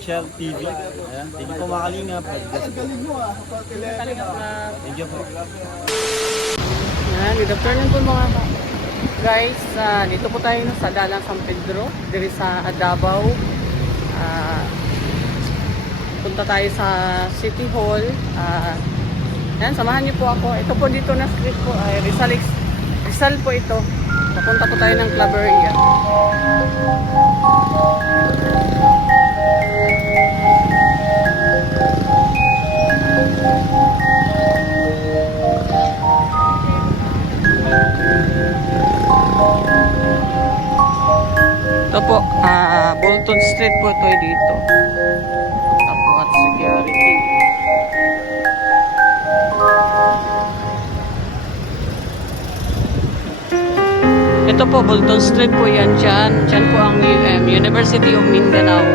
Shell TV. Ayan. Thank you po mga kalingap. Thank you po. Ayan, good afternoon po mga guys. Dito po tayo sa Dalan San Pedro, diri sa Davao. Punta tayo sa City Hall. Ayan, samahan niyo po ako. Ito po dito na street po ay Rizal po ito. Papunta po tayo ng Claveria. Ito po, Bolton Street po ito dito. Tapo at security. Ito po, Bolton Street po yan dyan. Dyan po ang University of Mindanao.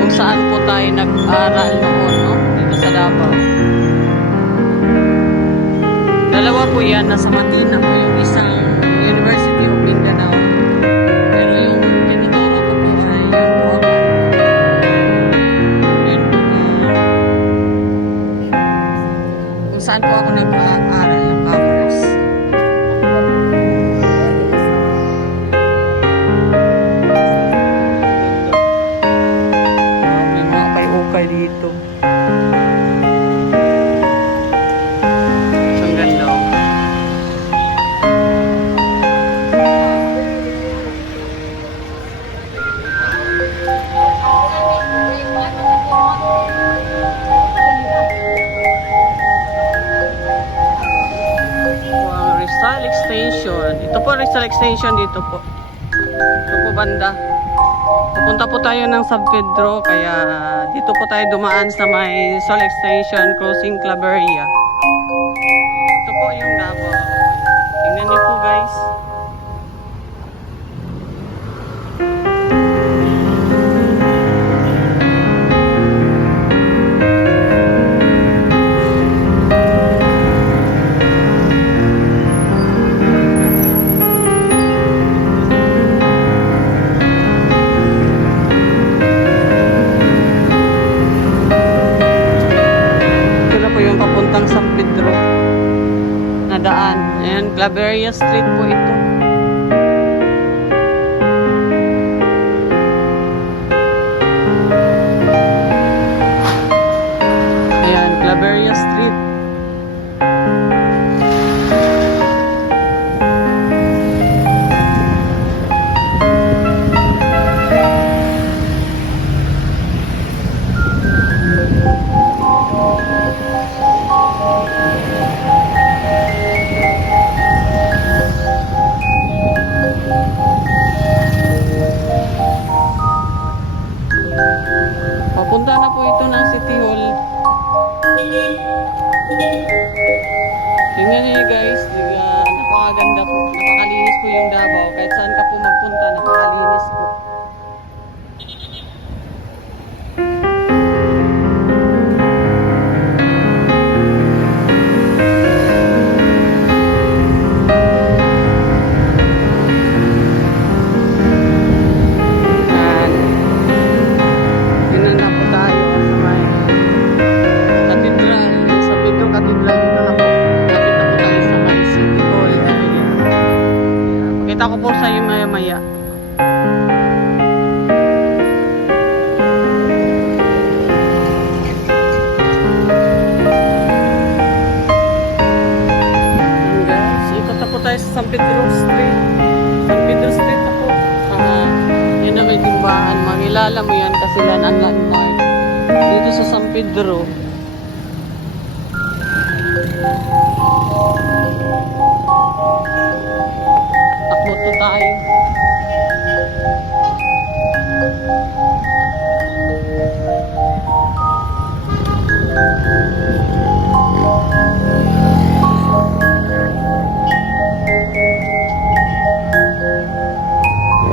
Kung saan po tayo nag-aral noon, no? Dito sa Davao. Dalawa po yan, nasa Matina po yung isang University of Mindanao. Pero yung tinuturo ko po ay yung Boran. Yan po kung saan po ako nag-aaral ng covers. May mga ukay-ukay dito. Ang ganda oh. Wow, Rizal Extension. Ito po Rizal Extension dito po. Ito po banda. Pupunta po tayo ng San Pedro kaya dito po tayo dumaan sa may Rizal Extension crossing Claveria. Ito po yung Davao. Tingnan niyo po guys. Ito na po yung papuntang San Pedro na daan. Ayan, Claveria Street po ito. Ayan, Claveria Street. Papunta na po ito ng City Hall. Tingnan niyo guys, napakaganda po, napakalinis po yung Davao. Kahit saan ka po magpunta, napakalinis po. Tingnan na po tayo sa may Cathedral. Sa Pedro Cathedral dito na po. Lapit na po tayo sa may City Hall area. Pakita ko po sa iyo maya-maya. Ayan guys, ikot na po tayo sa San Pedro Street. San Pedro Street na po. Yun na may timbahan. Makilala mo yan kasi yan ang landmark. Dito sa San Pedro. Takbo to tayo.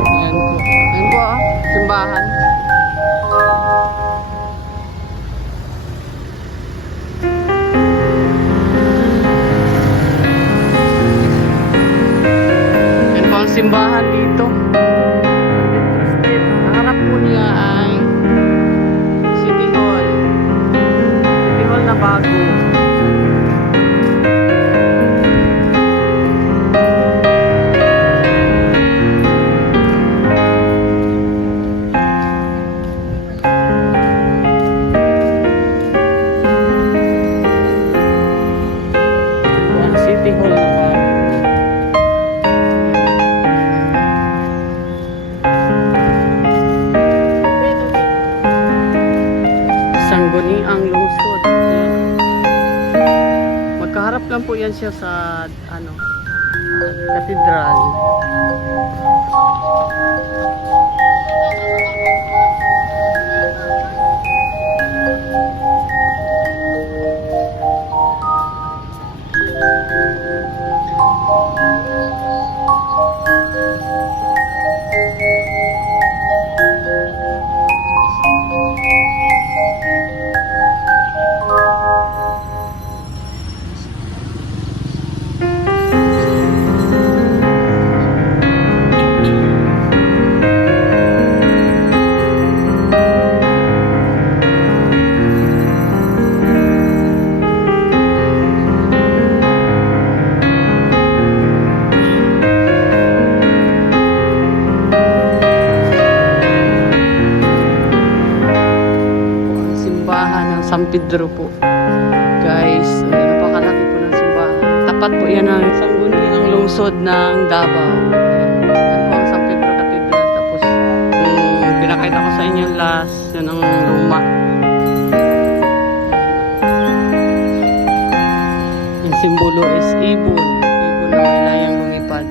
Ayan po. Ayan po simbahan. simbahan dito. Ang harap po niya ay na bago. Ito ang City Hall na bago. Sangguniang lungsod. Yan. Magkaharap lang po yan siya sa katedral. San Pedro po. Guys, napakalaki po ng simbahan. Tapat po yan ng sangguniang lungsod ng Davao. Yan po ang San Pedro Cathedral. Tapos, pinakita ko sa inyo last, yun ang luma. Yung simbolo is ibon. Ibon na may layang lumipad.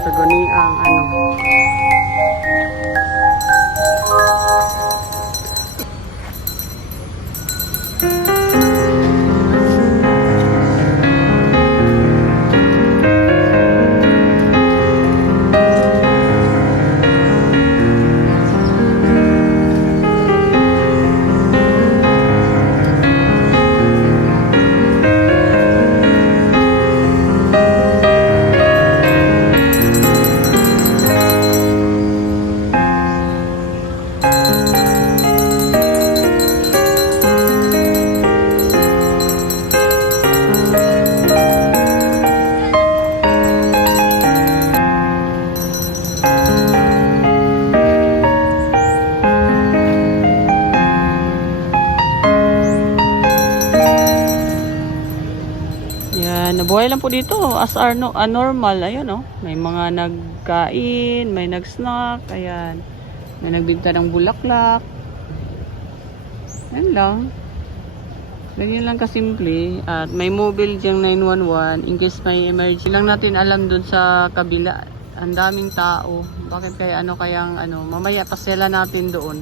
Sangguniang nabuhay lang po dito as normal. Ayun, oh. May mga nagkain, may nag-snack, ayan. May nagbinta ng bulaklak. Ayan lang. Ganyan lang kasimple. At may mobile dyang 911 in case may emergency. Lang natin alam dun sa kabila. Ang daming tao. Bakit kaya mamaya pasela natin doon.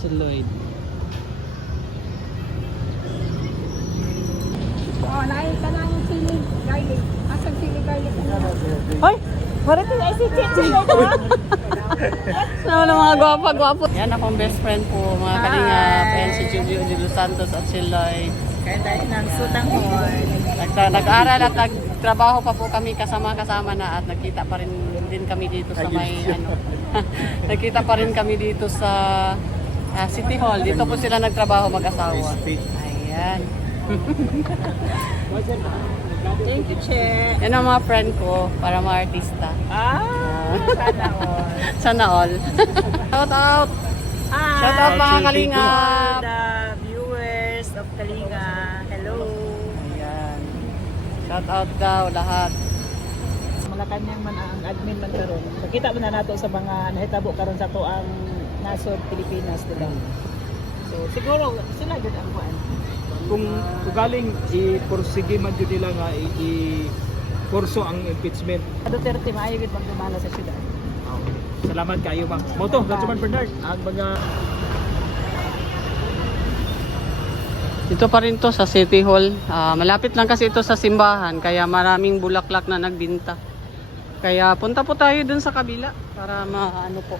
Si Lloyd. Naik ka na yung sili garlic. Asang sili garlic? Hoy! Marating ay si Chichi na ito. Wala mga gwapa-gwapo. Yan akong best friend po, mga kalingap. Ayan si Julio Santos at si Lloyd. Kaya tayo ng sutang horn. Nag-aral at nagtrabaho pa po kami kasama-kasama na at nagkita pa rin din kami dito sa may nagkita pa rin kami dito sa City Hall. Dito po sila nagtrabaho mag-asawa. Ayan. Thank you, Che. Yan ang mga friend ko para mga artista. Sana all. Sana all. Shout out! Shout out mga kalingap! The viewers of Kalinga. Hello. Ayan. Shout out daw lahat. Malacanang man ang admin man karon. Nakita mo na nato sa mga nahitabo karon sa to ang nasod Pilipinas, diba? So siguro sila gud ang kuan. Kung galing i-porsige man jud nila nga i-porso ang impeachment. Duterte maayo gid magdumala sa syudad. Salamat kayo ma'am. Moto, Gatsuman Bernard, ang mga Dito pa rin to sa City Hall. Malapit lang kasi ito sa simbahan, kaya maraming bulaklak na nagbinta. Kaya punta po tayo dun sa kabila para maano po.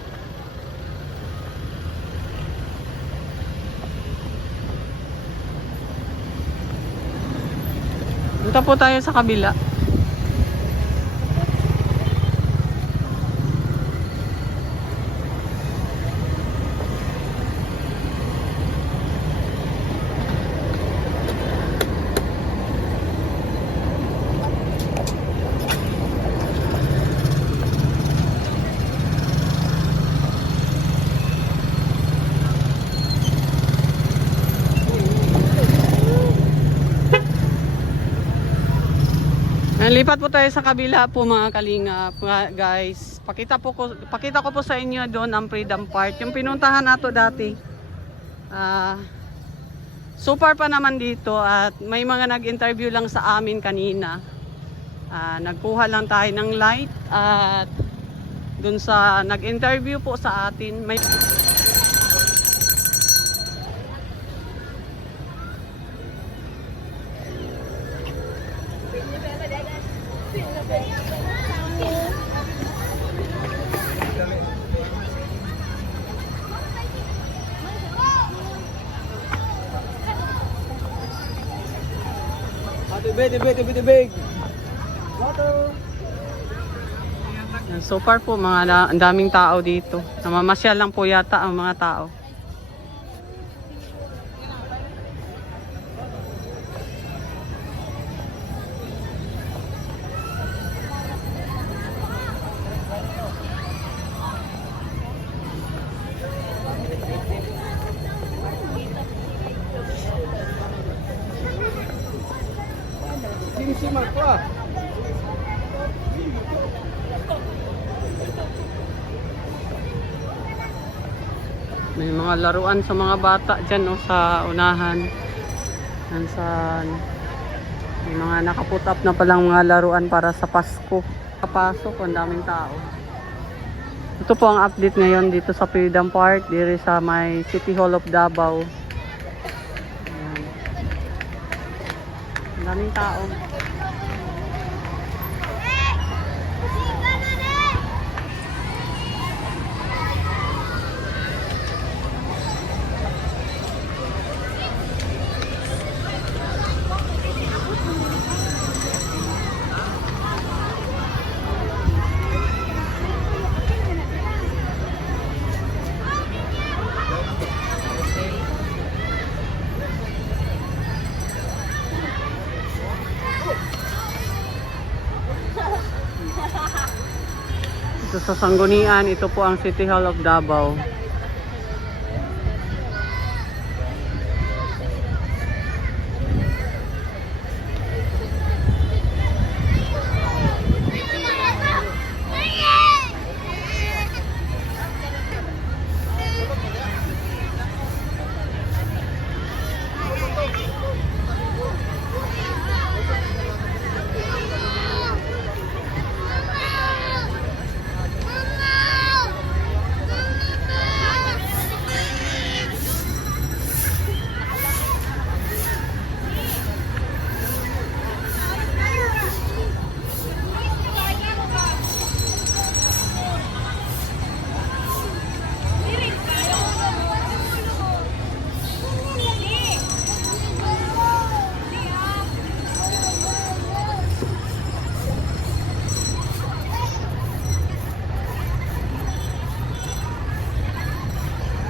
Punta po tayo sa kabila. Lipat po tayo sa kabila po mga kalingap, guys. Pakita ko po sa inyo doon ang Freedom Park. Yung pinuntahan nato dati. Super pa naman dito at may mga nag-interview lang sa amin kanina. Nagkuha lang tayo ng light at doon sa nag-interview po sa atin may Tibig. So far po ang daming tao dito. Namamasyal lang po yata ang mga tao. Simak ko. May mga laruan sa mga bata dyan no, sa unahan. Yan sa may mga nakaput up na palang mga laruan para sa Pasko. Kapasok, ang daming tao. Ito po ang update ngayon dito sa Freedom Park, dito sa may City Hall of Davao. Ayan. Ang daming tao. Ito sa Sanggunian, ito po ang City Hall of Davao.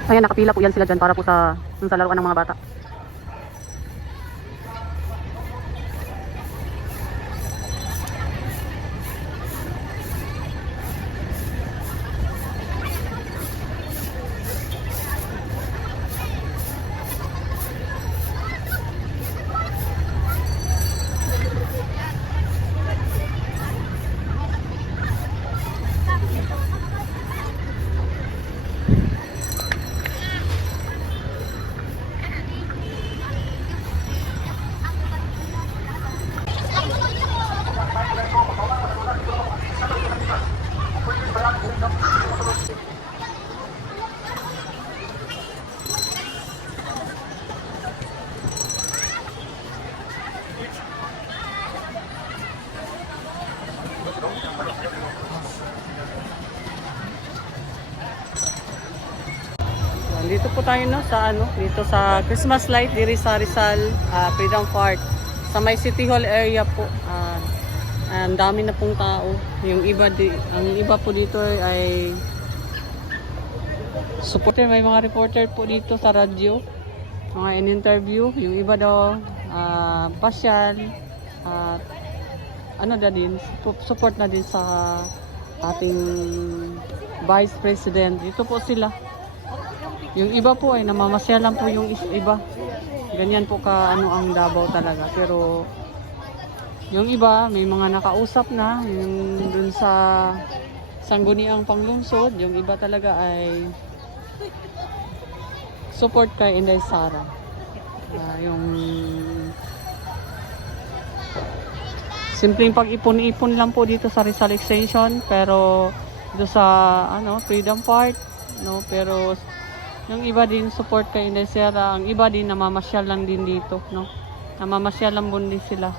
Ayan, nakapila po yan sila dyan para po sa laruan ng mga bata. dito po tayo no sa dito sa Christmas light diri sa Rizal, Freedom Park. Sa may City Hall area po. Ang dami na pong tao. Yung iba ang iba po dito ay supporter, may mga reporter po dito sa radyo. Mga in-interview, yung iba daw pasyal at support na din sa ating Vice President. Dito po sila. Yung iba po ay namamasyalan po yung iba. Ganyan po ang Davao talaga. Pero yung iba may mga nakausap na yung dun sa Sangguniang Panglungsod. Yung iba talaga ay support kay Inday Sara. Yung simpleng pag-ipon-ipon lang po dito sa Rizal Extension, pero dito sa Freedom Park, no, pero yung iba din support kay Inday Sara, ang iba din namamasyal lang din dito, no. Namamasyal lang din sila.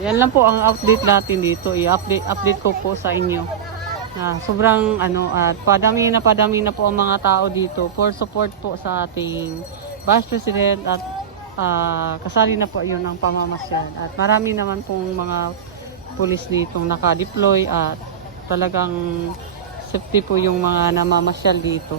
Yan lang po ang update natin dito. I-update ko po sa inyo. Sobrang at padami na po ang mga tao dito for support po sa ating Vice President at kasali na po yun ang pamamasyal. At marami naman pong mga pulis dito naka-deploy at talagang safety po yung mga namamasyal dito.